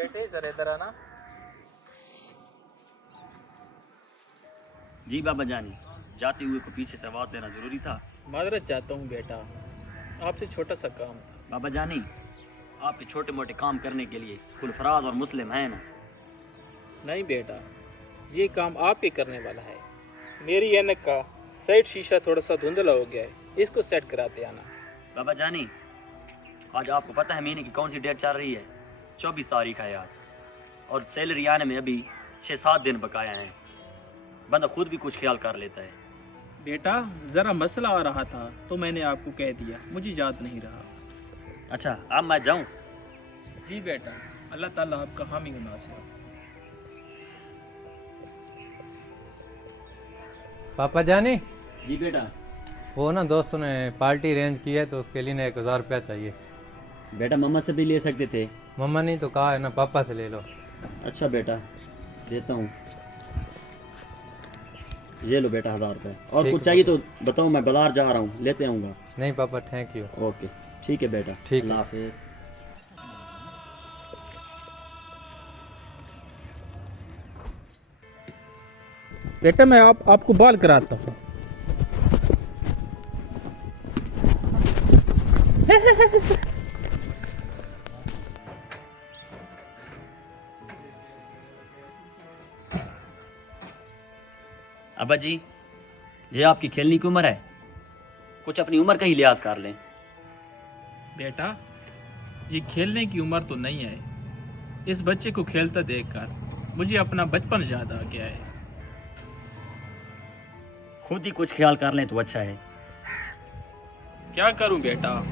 बेटे जरा इधर आना। जी बाबा जानी, जाते हुए को पीछे से आवाज देना जरूरी था। माजरत चाहता हूँ बेटा, आपसे छोटा सा काम था। बाबा जानी, आपके छोटे मोटे काम करने के लिए कुल फराज और मुस्लिम है ना। नहीं बेटा, ये काम आप ही करने वाला है। मेरी ऐनक का साइड शीशा थोड़ा सा धुंधला हो गया है, इसको सेट कराते आना। बाबा जानी, आज आपको पता है महीने की कौन सी डेट चल रही है? 24 तारीख है यार, और सैलरी आने में अभी 6-7 दिन बकाया हैं। बंदा खुद भी कुछ ख्याल कर लेता है। बेटा ज़रा मसला आ रहा था तो मैंने आपको कह दिया, मुझे याद नहीं रहा। अच्छा, अब मैं जाऊँ? जी बेटा, अल्लाह ताला आपका हामी और नासिर हो। पापा जानी, जी बेटा। वो ना दोस्तों ने पार्टी अरेंज की है तो उसके लिए ना 1000 रुपया चाहिए। बेटा मम्मा से भी ले सकते थे। मम्मा ने तो कहा है ना, पापा से ले लो। अच्छा बेटा, देता हूँ। ये लो बेटा 1000 रुपये। और ठीक कुछ है चाहिए तो बताओ, मैं बाजार जा रहा हूँ, लेते आऊँगा। नहीं पापा, थैंक यू। ओके ठीक है बेटा, ठीक है। अल्लाह हाफिज़। बेटा मैं आपको बाल कराता हूँ। अब्बा जी, ये आपकी खेलने की उम्र है, कुछ अपनी उम्र का ही लिहाज कर लें। बेटा ये खेलने की उम्र तो नहीं है। इस बच्चे को खेलता देखकर मुझे अपना बचपन याद आ गया है। खुद ही कुछ ख्याल कर लें तो अच्छा है। क्या करूं बेटा,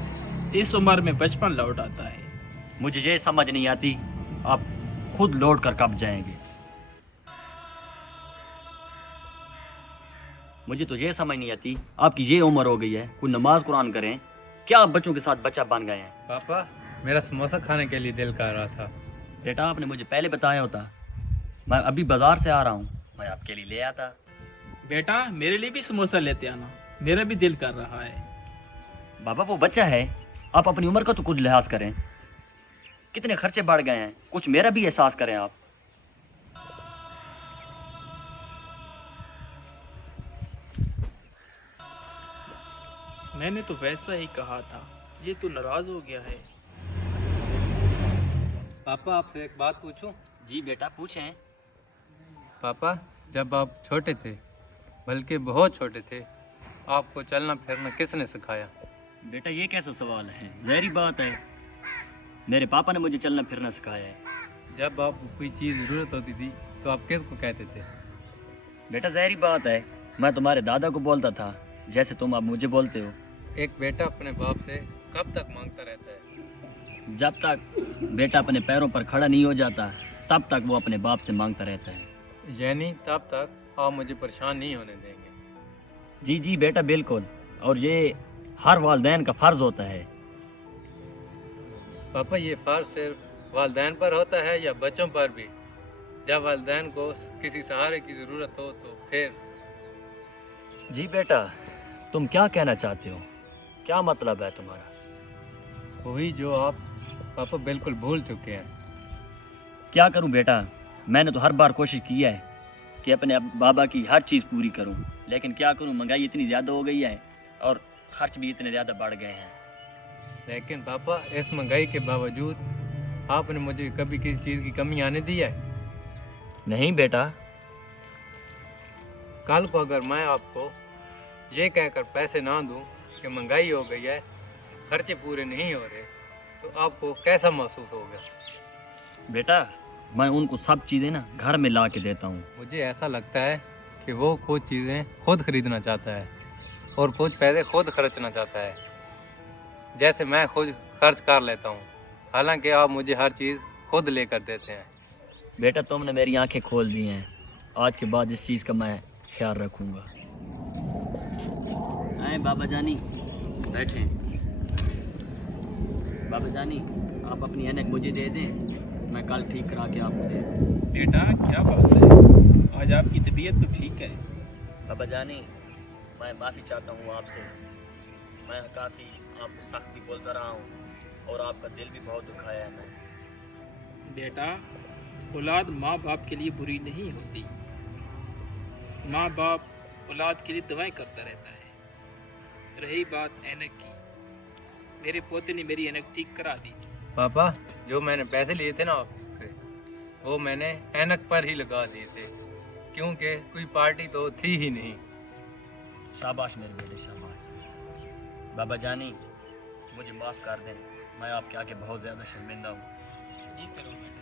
इस उम्र में बचपन लौट आता है। मुझे ये समझ नहीं आती, आप खुद लौट कर कब जाएंगे। मुझे तो ये समझ नहीं आती, आपकी ये उम्र हो गई है, कोई नमाज कुरान करें, क्या आप बच्चों के साथ बच्चा बन गए हैं? पापा, मेरा समोसा खाने के लिए दिल कर रहा था। बेटा आपने मुझे पहले बताया होता, मैं अभी बाजार से आ रहा हूँ, मैं आपके लिए ले आता। बेटा मेरे लिए भी समोसा लेते आना, मेरा भी दिल कर रहा है। बाबा वो बच्चा है, आप अपनी उम्र का तो कुछ लिहाज करें। कितने खर्चे बढ़ गए हैं, कुछ मेरा भी एहसास करें आप। मैंने तो वैसा ही कहा था, ये तो नाराज हो गया है। पापा आपसे एक बात पूछूं? जी बेटा पूछें। पापा, जब आप छोटे थे, बल्कि बहुत छोटे थे, आपको चलना फिरना किसने सिखाया? बेटा ये कैसा सवाल है, जहरी बात है, मेरे पापा ने मुझे चलना फिरना सिखाया है। जब आपको कोई चीज़ ज़रूरत होती थी तो आप किसको कहते थे? बेटा जहरी बात है, मैं तुम्हारे दादा को बोलता था, जैसे तुम अब मुझे बोलते हो। एक बेटा अपने बाप से कब तक मांगता रहता है? जब तक बेटा अपने पैरों पर खड़ा नहीं हो जाता, तब तक वो अपने बाप से मांगता रहता है। यानी तब तक आप मुझे परेशान नहीं होने देंगे? जी जी बेटा बिल्कुल, और ये हर वालिदैन का फर्ज होता है। पापा, ये फ़र्ज सिर्फ वालिदैन पर होता है या बच्चों पर भी? जब वालिदैन को किसी सहारे की ज़रूरत हो तो फिर? जी बेटा, तुम क्या कहना चाहते हो, क्या मतलब है तुम्हारा? वही जो आप पापा बिल्कुल भूल चुके हैं। क्या करूं बेटा, मैंने तो हर बार कोशिश की है कि अपने बाबा की हर चीज़ पूरी करूं, लेकिन क्या करूं, महंगाई इतनी ज़्यादा हो गई है और खर्च भी इतने ज़्यादा बढ़ गए हैं। लेकिन पापा, इस महंगाई के बावजूद आपने मुझे कभी किसी चीज़ की कमी आने दी है? नहीं बेटा। कल को अगर मैं आपको ये कहकर पैसे ना दूं कि महंगाई हो गई है, खर्चे पूरे नहीं हो रहे, तो आपको कैसा महसूस होगा? बेटा मैं उनको सब चीज़ें ना घर में ला के देता हूँ। मुझे ऐसा लगता है कि वो कुछ चीज़ें खुद खरीदना चाहता है और कुछ पैसे खुद खर्चना चाहता है, जैसे मैं खुद खर्च कर लेता हूँ, हालांकि आप मुझे हर चीज़ खुद लेकर देते हैं। बेटा तुमने मेरी आंखें खोल दी हैं, आज के बाद इस चीज़ का मैं ख्याल रखूँगा। आए बाबा जानी, बैठे। बाबा जानी आप अपनी ऐनक मुझे दे दें, मैं कल ठीक करा के आपको दे दूँ। बेटा क्या बात है, आज आपकी तबीयत तो ठीक है। बाबा जानी मैं माफ़ी चाहता हूँ आपसे, मैं काफ़ी आपको सख्त भी बोलता रहा हूँ और आपका दिल भी बहुत दुखाया है मैं। बेटा, औलाद माँ बाप के लिए बुरी नहीं होती। माँ बाप औलाद के लिए दुआएं करता रहता है। रही बात ऐनक की, मेरे पोते ने मेरी ऐनक ठीक करा दी थी। पापा, जो मैंने पैसे लिए थे ना आपसे, वो मैंने ऐनक पर ही लगा दिए थे, क्योंकि कोई पार्टी तो थी ही नहीं। शाबाश मेरे बेटे, शाबाश। बाबा जानी, मुझे माफ़ कर दें, मैं आपके आगे बहुत ज़्यादा शर्मिंदा हूँ। जी करो बेटा।